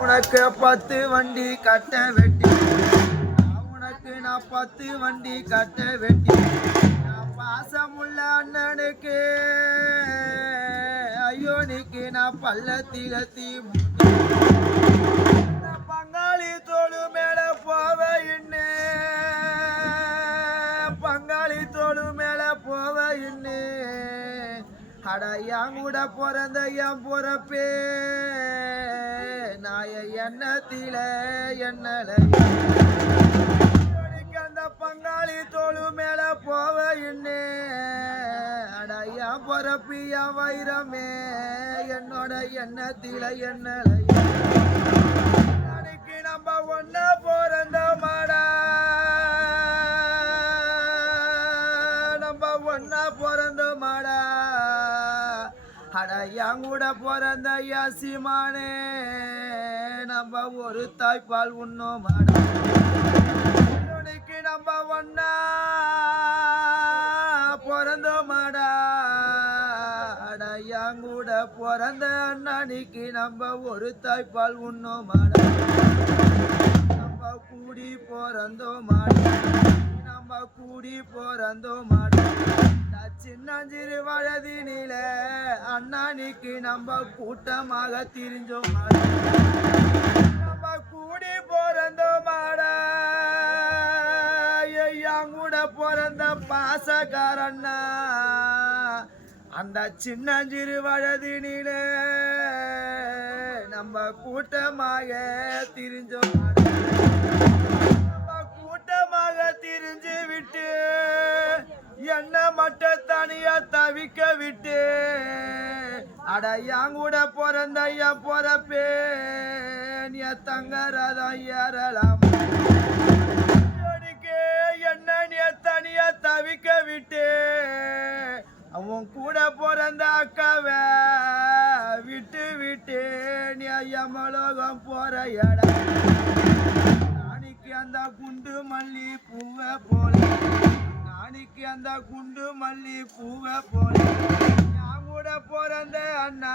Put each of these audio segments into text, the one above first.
உனக்கு 10 வண்டி கட்ட வெட்டி, உனக்கு நான் 10 வண்டி கட்ட வெட்டி, நான் பாசமுள்ள அண்ணனுக்கு ஐயோனிக்கு நான் பள்ளத்தில தீ மூட்டி, பங்காளி தோடு மேல போவ இன்னே, பங்காளி தோடு மேல போவ இன்னே, அட என் கூட பிறந்த என் பொறப்பே நாய எண்ணத்தில எண்ணல அந்த பங்காளி தோளு மேல போவ இன்னே, அட என் பொறப்பு என் வைரமே என்னோட எண்ணத்தில எண்ணல அன்னைக்கு நம்ம ஒன்னா பிறந்த மாடா, நம்ம ஒன்னா பிறந்த மாடா, அட என் கூட பிறந்த யாசிமானே நம்ம ஒரு தாய்ப்பால் உண்ணோம் மாடா, நம்ம ஒன்னா பிறந்த மாடா, அட என் கூட பிறந்த அண்ணானிக்கு நம்ம ஒரு தாய்ப்பால் உண்ணோம் மாடா, நம்ம கூடி பிறந்தோம் மாடா, நம்ம கூடி பிறந்தோம் மாடா, சின்னஞ்சிறு வயதினில அண்ணானிக்கு நம்ம கூட்டமாக திரிஞ்சோம் மாடா, நம்ம கூடி பிறந்தோம் மாடா, என் கூட பிறந்த பாசக்காரண்ணா அந்த சின்னஞ்சிறு வயதினில நம்ம கூட்டமாக திரிஞ்சோம் மாடா, நம்ம கூட்டமாக திரிஞ்சு விட்டு என்ன மட்டும் தனியா தவிக்க விட்டு, அட என் கூட பிறந்த என் பொறப்பே நீ தங்கறதா ஏறலாம், என்ன நீ தனியா தவிக்க விட்டு அவன் கூட பிறந்த அக்காவை விட்டு விட்டு நீ யமலோகம் போற இடம், நாளைக்கு அந்த குண்டு மல்லி பூவை போல, நாளைக்கு அந்த குண்டு மல்லி பூவை போல, என் கூட பிறந்த அண்ணா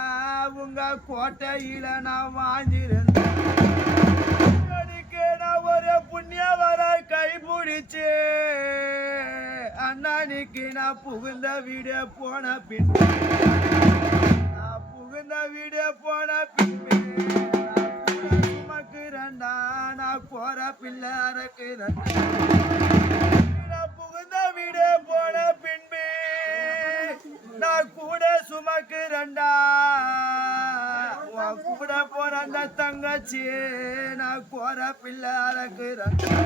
உங்க கோட்டையில நான் வாழ்ந்திருந்தேன், நான் ஒரு புண்ணியவர கைபிடிச்சு அண்ணானிக்கு நான் புகுந்த வீடு போன பின், நான் புகுந்த வீடு போன பின்பு சுமக்கு ரெண்டா நான் போற பிள்ளை அறக்கு ரெண்டா, நான் புகுந்த வீடு போன பின்பு நான் கூட சுமக்கு ரெண்டா, கூட போற அந்த தங்கச்சி நான் போற பிள்ளை அறக்கு ரெண்டா,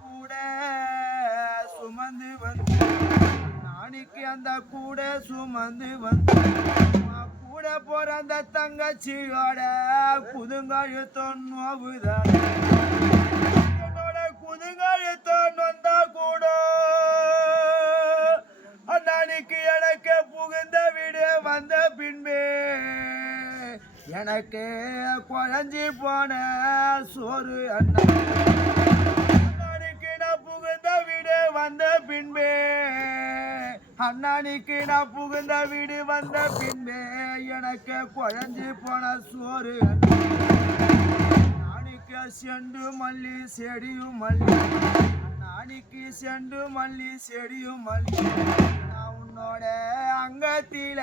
கூட சுமந்து வந்து நாளைக்கு அந்த கூட சுமந்து வந்து கூட போற அந்த தங்கச்சியோட குதுங்கழுத்தோன் நோவுதான், என்னோட குதுங்கழுத்தோன் வந்தா கூட அன்னைக்கு எனக்கு புகுந்த வீடு வந்த பின்பே எனக்கு குழஞ்சி போன சோறு அண்ணா, அண்ணானிக்கு நான் புகுந்த வீடு வந்த பின்பே, அண்ணானிக்கு நான் புகுந்த வீடு வந்த பின்பே எனக்கு குழஞ்சி போன சோறு அண்ணா, நாளைக்கு செண்டு மல்லி செடியும் மல்லி, நாளைக்கு செண்டு மல்லி செடியும் மல்லி, நான் உன்னோட அங்கத்தில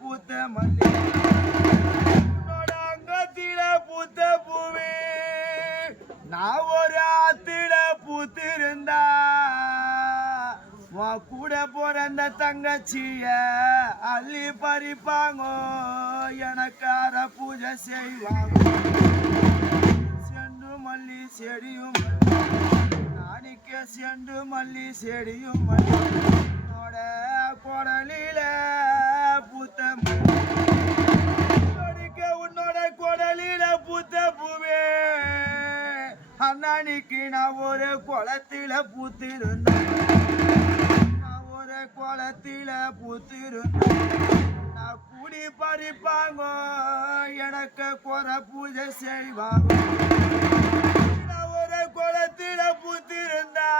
பூத்த மல்லி, பூத்த பூவே நான் ஒரு ஆத்தில பூத்திருந்தா உன் கூட பிறந்த தங்கச்சிய அள்ளி பறிப்பாங்க எனக்கார பூஜை செய்வாங்க, செண்டு மல்லி செடியும் நாளைக்கு செண்டு மல்லி செடியும் உன்னோட குடலில பூத்த மல்லி, உன்னோட குடலில பூத்த பூவே அண்ணானிக்கு நான் ஒரு குளத்தில பூத்திருந்தேன், நான் ஒரு குளத்தில பூத்திருந்தேன், நான் கூடி பறிப்பாங்க எனக்கு குறை பூஜை செய்வாங்க, நான் ஒரு குளத்தில பூத்திருந்தா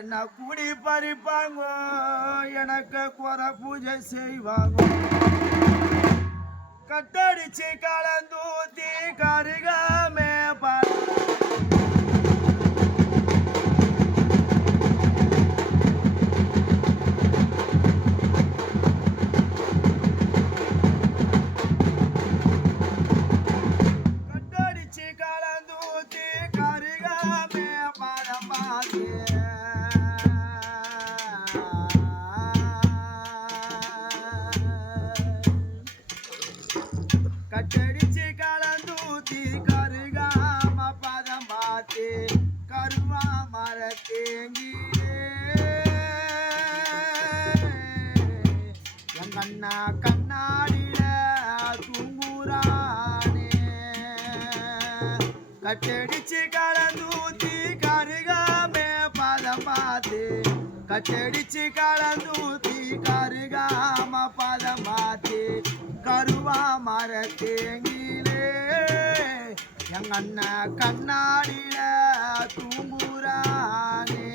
என்ன கூடி பறிப்பாங்க எனக்கு குறை பூஜை செய்வாங்க, கட்டடிச்சு கலந்தூத்தி கருகாமே கட்டடிச்சு கலந்தூத்தி கருகாமே பதம் பார்த்து கட்டடிச்சு கலந்தூத்தி கருகாம பதம் பார்த்து கருவா மரத்தேங்கிலே எங்கண்ணா கண்ணாடியில தூங்குறானே கட்டடிச்சு கலந்தூத்தி கருகாமே பதம் பார்த்து கட்டடிச்சு கலந்தூத்தி கருகாம பதம் பார்த்து கருவா மரத்தேங்கிலே எங்கண்ண கண்ணாடியில தூங்குறானே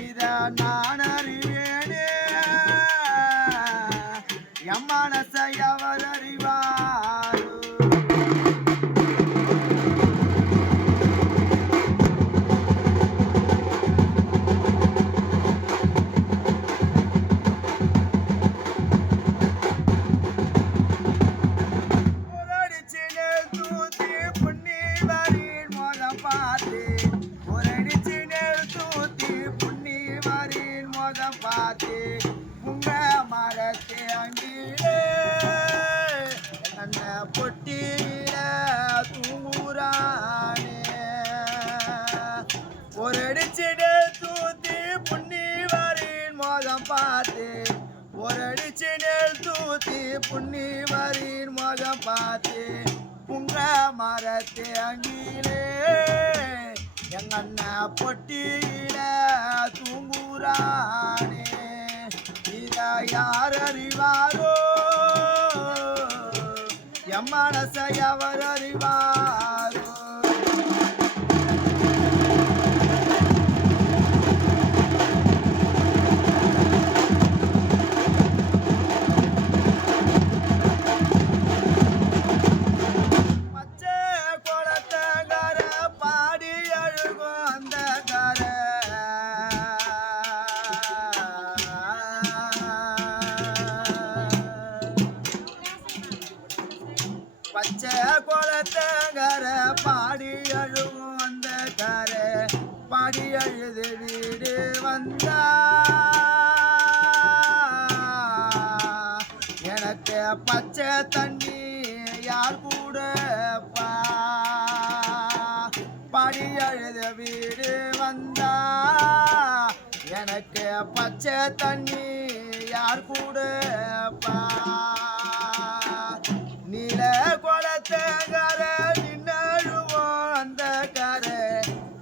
இத நான் அறிவேனே என் மனசை அவர் அறிவார் பார்த்து உங்க மரத்தை அங்கிலே அந்த பொட்டியில தூங்குறானே ஒரு அடிச்சிடு தூத்தி புண்ணிவரின் மோகம் பார்த்து ஒரு அடிச்சிடு தூத்தி புண்ணிவரின் மோகம் பார்த்து உங்க மரத்தை அங்கிலே எங்கண்ணா பொட்டியில தூங்குறானே இத யார் அறிவாரோ என் மனசை அவர் அறிவாரோ பச்சை குளத்தங்கர பாடி அழுவும் அந்த கர பாடி அழுது வீடு வந்தா எனக்கு பச்சை தண்ணி யார் கூட பாடி அழுது வீடு வந்தா எனக்கு பச்சை தண்ணி யார் கூட நீல குளத்தங்கர நின்னழுவோம் அந்த கரை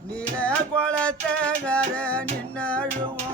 நீல குளத்தங்கர நின்னழுவோம்